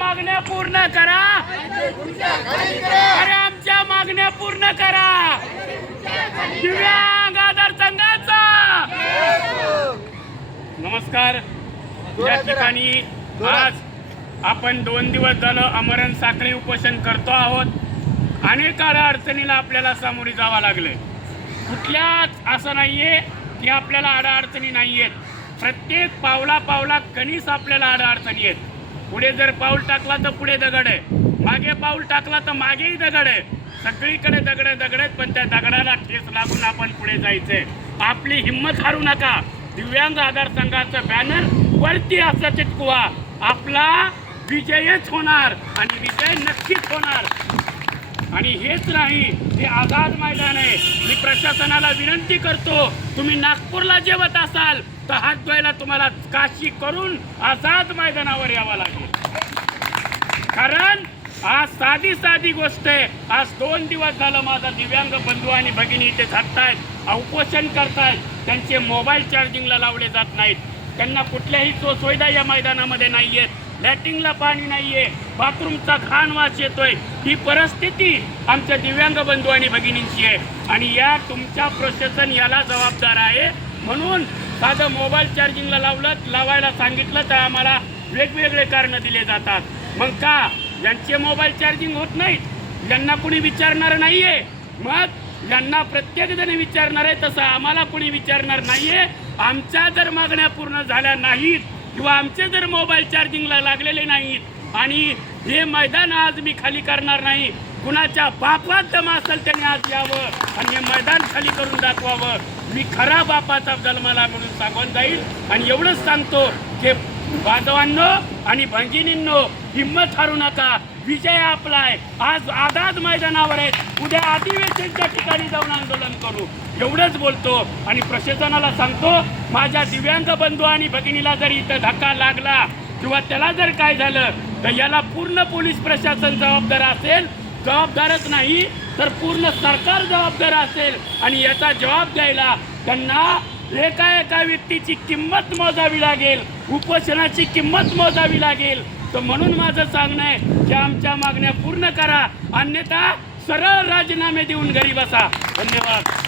मागण्या पूर्ण करा. अरे आमच्या मागण्या पूर्ण करा. दिव्यांग आधार संघाचा. नमस्कार. या ठिकाणी आज आपण दोन दिवस झालं अमरण साखळी उपोषण करतो आहोत. अनेक अडचणीला आपल्याला सामोरे जावं लागलंय. कुठल्याच असं नाहीये की आपल्याला अडचणी नाही आहेत प्रत्येक पावला पावला कणीस आपल्याला अडचणी आहेत. पुढे जर पाऊल टाकला तर पुढे दगड आहे. मागे पाऊल टाकला तर मागेही दगड आहे. सगळीकडे दगड दगड आहेत पण त्या दगडाला ठेस लागून आपण पुढे जायचंय. आपली हिंमत हारू नका. दिव्यांग आधार संघाचं बॅनर वरती असं चिटकवा. आपला विजयच होणार आणि विजय नक्कीच होणार. आणि हेच नाही हे आझाद मैदान आहे. मी प्रशासनाला विनंती करतो तुम्ही नागपूरला जेवत असाल तर हात धुवायला तुम्हाला काशी करून आझाद मैदानावर यावं लागेल. कारण आज साधी साधी गोष्ट आहे. आज दोन दिवस झालं माझा दिव्यांग बंधू आणि भगिनी इथे झटतायत उपोषण करतायत. त्यांचे मोबाईल चार्जिंगला लावले जात नाहीत. त्यांना कुठल्याही सो सुविधा या मैदानामध्ये नाही आहेत लॅट्रिनला पाणी नाहीये. बाथरूमचा घाण वास येतोय. ही परिस्थिती आमच्या दिव्यांग बंधू आणि भगिनींची आहे. आणि या तुमच्या प्रशासन याला जबाबदार आहे. म्हणून साधं मोबाईल चार्जिंगला लावलं लावायला सांगितलं तर आम्हाला वेगवेगळे कारणं दिले जातात. मग का? ज्यांचे मोबाईल चार्जिंग होत नाहीत. ज्यांना कुणी विचारणार नाही आहे मग ज्यांना प्रत्येकजण विचारणार आहे तसं आम्हाला कुणी विचारणार नाही आहे आमच्या जर मागण्या पूर्ण झाल्या नाहीत किंवा आमचे जर मोबाईल चार्जिंगला लागलेले नाहीत आणि हे मैदान आज मी खाली करणार नाही कुणाच्या बापात जमा असेल त्यांनी आज यावं आणि हे मैदान खाली करून दाखवावं. मी खरा बापाचा जन्माला म्हणून सांगून जाईल आणि एवढंच सांगतो की बांधवांनो आणि भंगिनींनो हिंमत हारू नका. विजय आपला आहे आज आझाद मैदानावर आहे उद्या अधिवेशनच्या ठिकाणी जाऊन आंदोलन करू. एवढंच बोलतो आणि प्रशासनाला सांगतो माझ्या दिव्यांग बंधू आणि भगिनीला जर इथं धक्का लागला किंवा त्याला जर काय झालं तर याला पूर्ण पोलीस प्रशासन जबाबदार असेल. जबाबदारच नाही तर पूर्ण सरकार जबाबदार असेल. आणि याचा जबाब द्यायला त्यांना एका एका व्यक्तीची किंमत मोजावी लागेल. उपोषणाची किंमत मोजावी लागेल. तर म्हणून माझं सांगणं आहे की आमच्या मागण्या पूर्ण करा. अन्यथा सरळ राजीनामे देऊन घरी बसा. धन्यवाद.